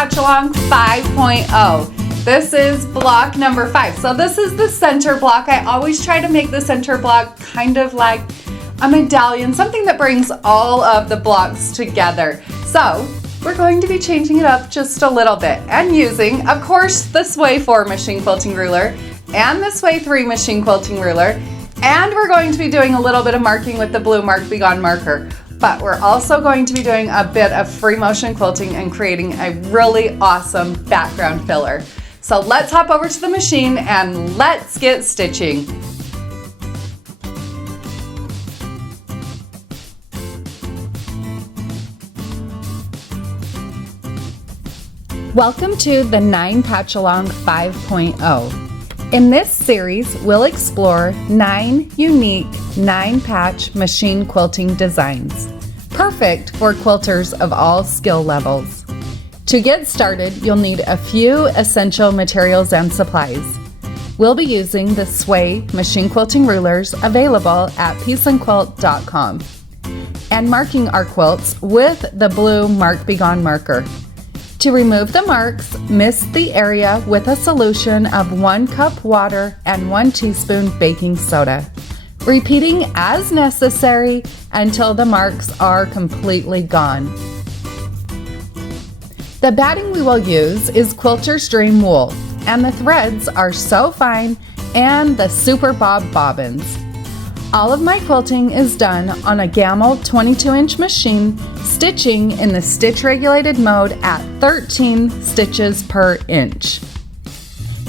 Patchalong 5.0. This is block number 5. So this is the center block. I always try to make the center block kind of like a medallion, something that brings all of the blocks together. So we're going to be changing it up just a little bit and using, of course, the Sway 4 machine quilting ruler and the Sway 3 machine quilting ruler. And we're going to be doing a little bit of marking with the blue Mark Be Gone marker. But we're also going to be doing a bit of free motion quilting and creating a really awesome background filler. So let's hop over to the machine and let's get stitching. Welcome to the 9 Patchalong 5.0. In this series, we'll explore 9 unique 9-patch machine quilting designs, perfect for quilters of all skill levels. To get started, you'll need a few essential materials and supplies. We'll be using the Sway machine quilting rulers available at peaceandquilt.com and marking our quilts with the blue Mark Be Gone marker. To remove the marks, mist the area with a solution of 1 cup water and 1 teaspoon baking soda, repeating as necessary until the marks are completely gone. The batting we will use is Quilter's Dream Wool, and the threads are so fine and the Super Bob bobbins. All of my quilting is done on a Gamble 22-inch machine, stitching in the stitch regulated mode at 13 stitches per inch.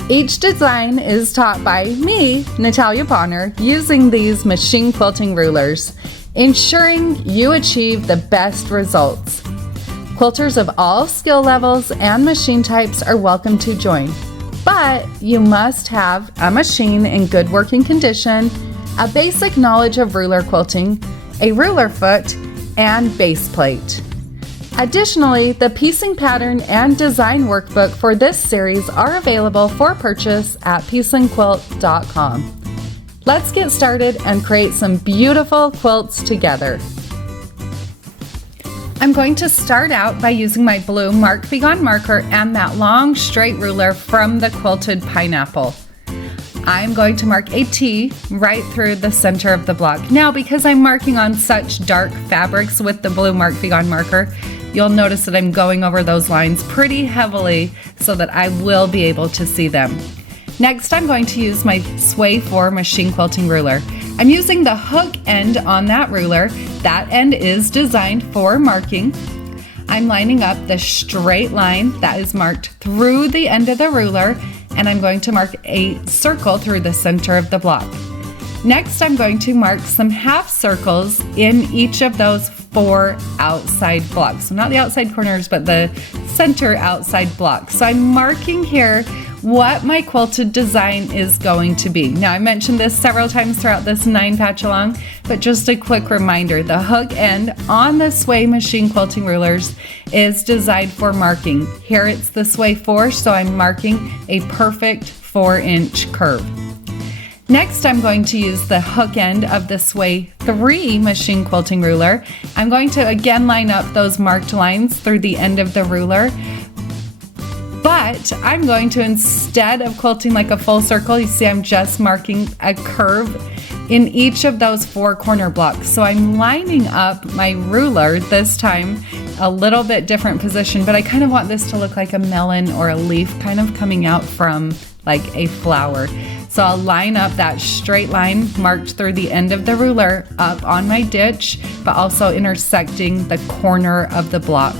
Each design is taught by me, Natalia Bonner, using these machine quilting rulers, ensuring you achieve the best results. Quilters of all skill levels and machine types are welcome to join, but you must have a machine in good working condition, a basic knowledge of ruler quilting, a ruler foot, and base plate. Additionally, the piecing pattern and design workbook for this series are available for purchase at peaceandquilt.com. Let's get started and create some beautiful quilts together. I'm going to start out by using my blue Mark Be Gone marker and that long straight ruler from the quilted pineapple. I'm going to mark a T right through the center of the block. Now, because I'm marking on such dark fabrics with the blue Mark Be Gone marker, you'll notice that I'm going over those lines pretty heavily so that I will be able to see them. Next, I'm going to use my Sway 4 machine quilting ruler. I'm using the hook end on that ruler. That end is designed for marking. I'm lining up the straight line that is marked through the end of the ruler, and I'm going to mark a circle through the center of the block. Next, I'm going to mark some half circles in each of those 4 outside blocks. So not the outside corners, but the center outside blocks. So I'm marking here what my quilted design is going to be. Now, I mentioned this several times throughout this 9 Patchalong, but just a quick reminder, the hook end on the Sway machine quilting rulers is designed for marking. Here it's the Sway 4, so I'm marking a perfect 4-inch curve. Next, I'm going to use the hook end of the Sway 3 machine quilting ruler. I'm going to again line up those marked lines through the end of the ruler, but I'm going to, instead of quilting like a full circle, you see I'm just marking a curve in each of those 4 corner blocks. So I'm lining up my ruler this time a little bit different position, but I kind of want this to look like a melon or a leaf kind of coming out from like a flower. So I'll line up that straight line marked through the end of the ruler up on my ditch, but also intersecting the corner of the block.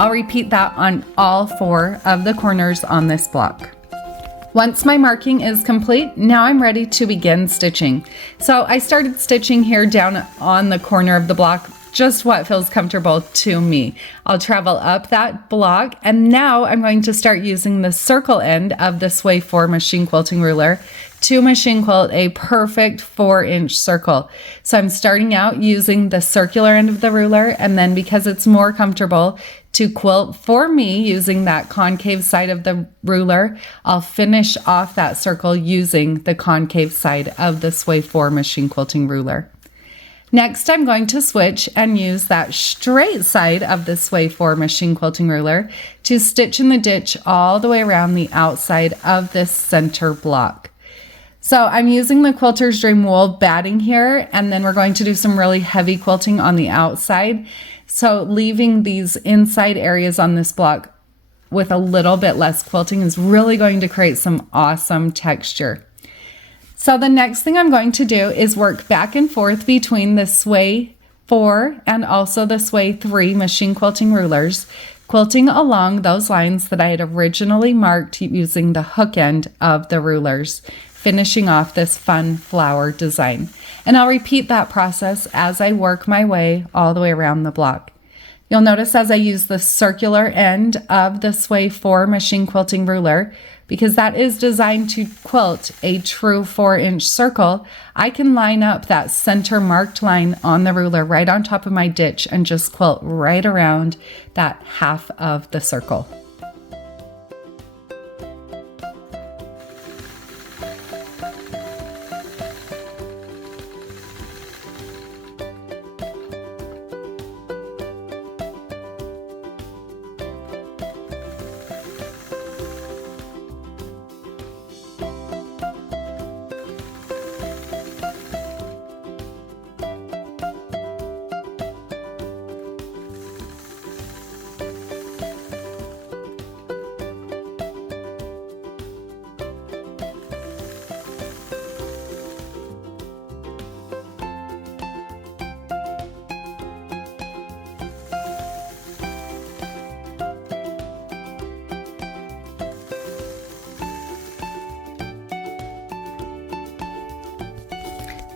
I'll repeat that on all 4 of the corners on this block. Once my marking is complete, now I'm ready to begin stitching. So I started stitching here down on the corner of the block, just what feels comfortable to me. I'll travel up that block, and now I'm going to start using the circle end of the Sway 4 machine quilting ruler to machine quilt a perfect 4-inch circle. So I'm starting out using the circular end of the ruler, and then because it's more comfortable to quilt for me using that concave side of the ruler, I'll finish off that circle using the concave side of the Sway 4 machine quilting ruler. Next, I'm going to switch and use that straight side of the Sway 4 machine quilting ruler to stitch in the ditch all the way around the outside of this center block. So I'm using the Quilters Dream Wool batting here, and then we're going to do some really heavy quilting on the outside. So leaving these inside areas on this block with a little bit less quilting is really going to create some awesome texture. So the next thing I'm going to do is work back and forth between the Sway 4 and also the Sway 3 machine quilting rulers, quilting along those lines that I had originally marked using the hook end of the rulers, finishing off this fun flower design. And I'll repeat that process as I work my way all the way around the block. You'll notice as I use the circular end of the Sway 4 machine quilting ruler, because that is designed to quilt a true 4-inch circle, I can line up that center marked line on the ruler right on top of my ditch and just quilt right around that half of the circle.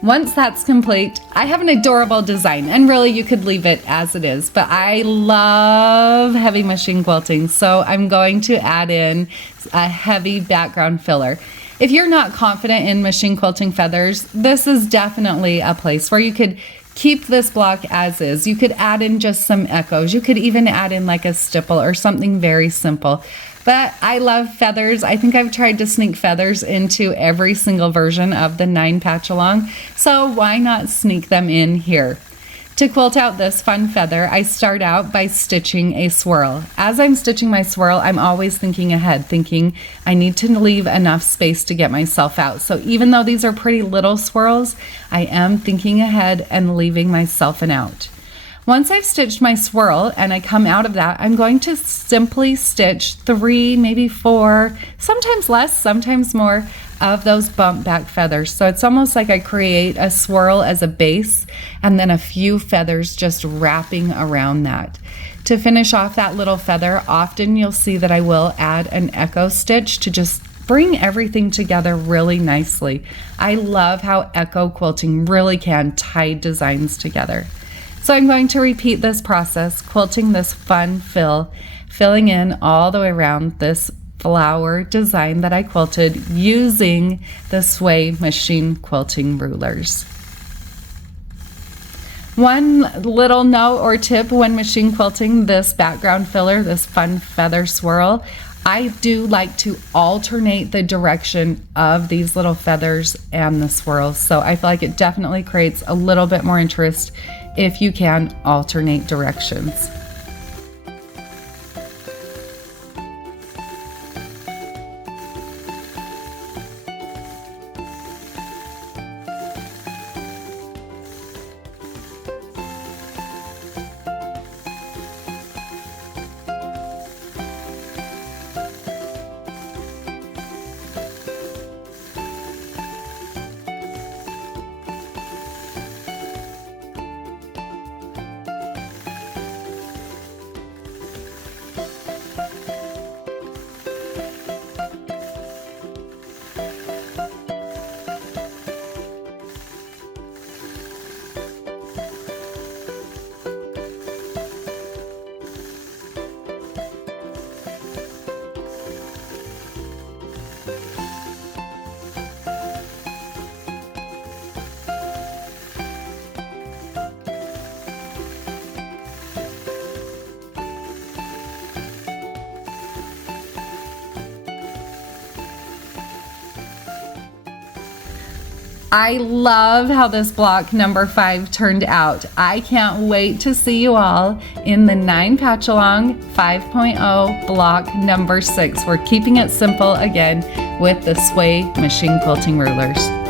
Once that's complete, I have an adorable design, and really you could leave it as it is, but I love heavy machine quilting, so I'm going to add in a heavy background filler. If you're not confident in machine quilting feathers, this is definitely a place where you could keep this block as is. You could add in just some echoes. You could even add in like a stipple or something very simple. But I love feathers. I think I've tried to sneak feathers into every single version of the 9 Patchalong, so why not sneak them in here? To quilt out this fun feather, I start out by stitching a swirl. As I'm stitching my swirl, I'm always thinking ahead, thinking I need to leave enough space to get myself out. So even though these are pretty little swirls, I am thinking ahead and leaving myself an out. Once I've stitched my swirl and I come out of that, I'm going to simply stitch 3, maybe 4, sometimes less, sometimes more of those bump back feathers. So it's almost like I create a swirl as a base and then a few feathers just wrapping around that. To finish off that little feather, often you'll see that I will add an echo stitch to just bring everything together really nicely. I love how echo quilting really can tie designs together. So I'm going to repeat this process, quilting this fun filling in all the way around this flower design that I quilted using the Sway machine quilting rulers. One little note or tip when machine quilting this background filler, this fun feather swirl, I do like to alternate the direction of these little feathers and the swirls. So I feel like it definitely creates a little bit more interest if you can alternate directions. I love how this block number 5 turned out. I can't wait to see you all in the 9 Patchalong 5.0 block number 6. We're keeping it simple again with the sway machine quilting rulers.